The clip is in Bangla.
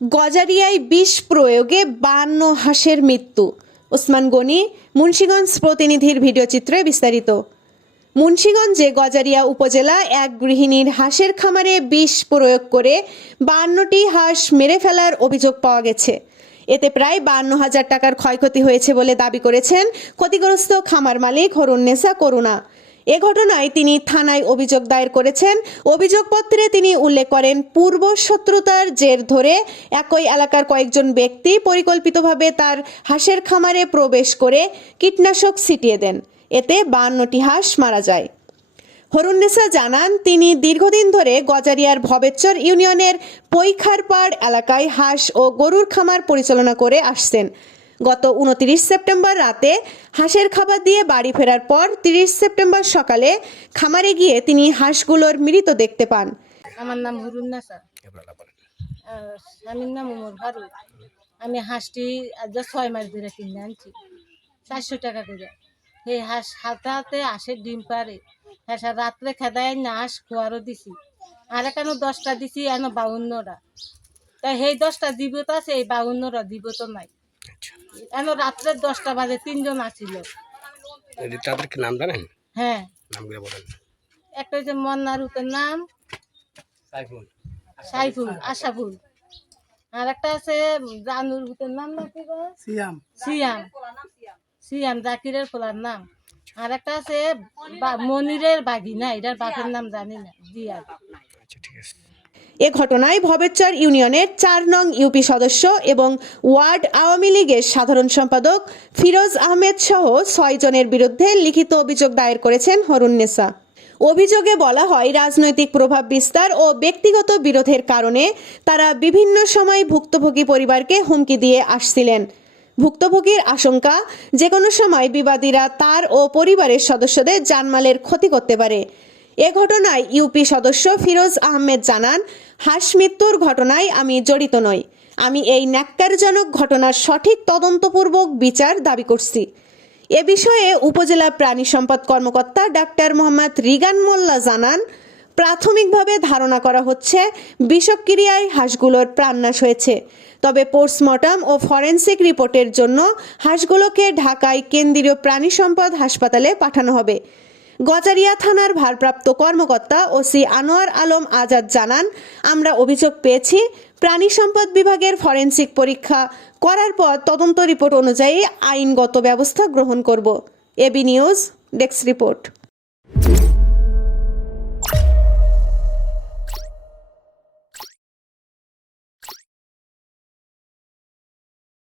গজারিয়ায় বিষ প্রয়োগে বান্ন হাঁসের মৃত্যু। ওসমান গনি, মুন্সীগঞ্জ প্রতিনিধির ভিডিওচিত্রে বিস্তারিত। মুন্সীগঞ্জে গজারিয়া উপজেলা এক গৃহিণীর হাঁসের খামারে বিষ প্রয়োগ করে বান্নটি হাঁস মেরে ফেলার অভিযোগ পাওয়া গেছে। এতে প্রায় বান্ন হাজার টাকার ক্ষয়ক্ষতি হয়েছে বলে দাবি করেছেন ক্ষতিগ্রস্ত খামার মালিক হরুন্নেসা করুণা। এ ঘটনায় তিনি থানায় অভিযোগ দায়ের করেছেন। অভিযোগপত্রে তিনি উল্লেখ করেন, পূর্ব শত্রুতার জের ধরে একই এলাকার কয়েকজন ব্যক্তি পরিকল্পিতভাবে তার হাঁসের খামারে প্রবেশ করে কীটনাশক ছিটিয়ে দেন। এতে বান্নটি হাঁস মারা যায়। হরুন্নেসা জানান, তিনি দীর্ঘদিন ধরে গজারিয়ার ভবেচ্চর ইউনিয়নের পৈখারপাড় এলাকায় হাঁস ও গরুর খামার পরিচালনা করে আসছেন। গত উনত্রিশ সেপ্টেম্বর রাতে হাঁসের খাবার দিয়ে বাড়ি ফেরার পর তিরিশ সেপ্টেম্বর সকালে খামারে গিয়ে তিনি হাঁসগুলোর মৃত দেখতে পান। আমার নাম হুরুন্না স্যার। স্বামীর নাম উমর ফারুক। আমি হাঁসটি আজ ছয় মাস ধরে কিনে আনছি। চারশো টাকা করে। সেই হাঁস হাতে হাতে হাঁসের ডিম পারে হ্যাঁ স্যার রাত্রে খেদায় না হাঁস খোয়ারও দিছি। আর কেন দশটা দিছি এন বাউন্নটা। তাই সেই দশটা দিব তো আছে এই বাউন্নটা দিব তো নাই। এন রাত্রে দশটা বাজে তিনজন আসিল। তাদের কি নাম জানেন? হ্যাঁ। নামগুলো বলেন। একটা হচ্ছে মন্নারুতের নাম। সাইফুল। সাইফুল আশাফুল। আর একটা আছে ভূতের নাম গো? সিয়াম। সিয়াম। জাকিরের ফোলার নাম। আর একটা আছে বা- মনিরের বাঘিনা এটার বাপের নাম জানি না জিয়াদ। আচ্ছা ঠিক আছে। এ ঘটনায় ভবেচ্চর ইউনিয়নের চার নং ইউপি সদস্য এবং ওয়ার্ড আওয়ামী লীগের সাধারণ সম্পাদক ফিরোজ আহমেদ সহ ছয় জনের বিরুদ্ধে লিখিত অভিযোগ দায়ের করেছেন হরুন্নেসা অভিযোগে বলা হয়, রাজনৈতিক প্রভাব বিস্তার ও ব্যক্তিগত বিরোধের কারণে তারা বিভিন্ন সময় ভুক্তভোগী পরিবারকে হুমকি দিয়ে আসছিলেন। ভুক্তভোগীর আশঙ্কা যে কোনো সময় বিবাদীরা তার ও পরিবারের সদস্যদের জানমালের ক্ষতি করতে পারে। এ ঘটনায় ইউপি সদস্য ফিরোজ আহমেদ জানান, হাঁস মৃত্যুর ঘটনায় আমি জড়িত নই। আমি এই ন্যাক্কারজনক ঘটনার সঠিক তদন্তপূর্বক বিচার দাবি করছি। এ বিষয়ে উপজেলা প্রাণী সম্পদ কর্মকর্তা ডাক্তার মোহাম্মদ রিগান মোল্লা জানান, প্রাথমিকভাবে ধারণা করা হচ্ছে বিষক্রিয়ায় হাঁসগুলোর প্রাণনাশ হয়েছে। তবে পোস্টমর্টম ও ফরেন্সিক রিপোর্টের জন্য হাঁসগুলোকে ঢাকায় কেন্দ্রীয় প্রাণী সম্পদ হাসপাতালে পাঠানো হবে। গজারিয়া থানার ভারপ্রাপ্ত কর্মকর্তা ওসি আনোয়ার আলম আজাদ জানান, আমরা অভিযোগ পেয়েছি, প্রাণী সম্পদ বিভাগের ফরেন্সিক পরীক্ষা করার পর তদন্ত রিপোর্ট অনুযায়ী আইনগত ব্যবস্থা গ্রহণ করব। AB news, desk report.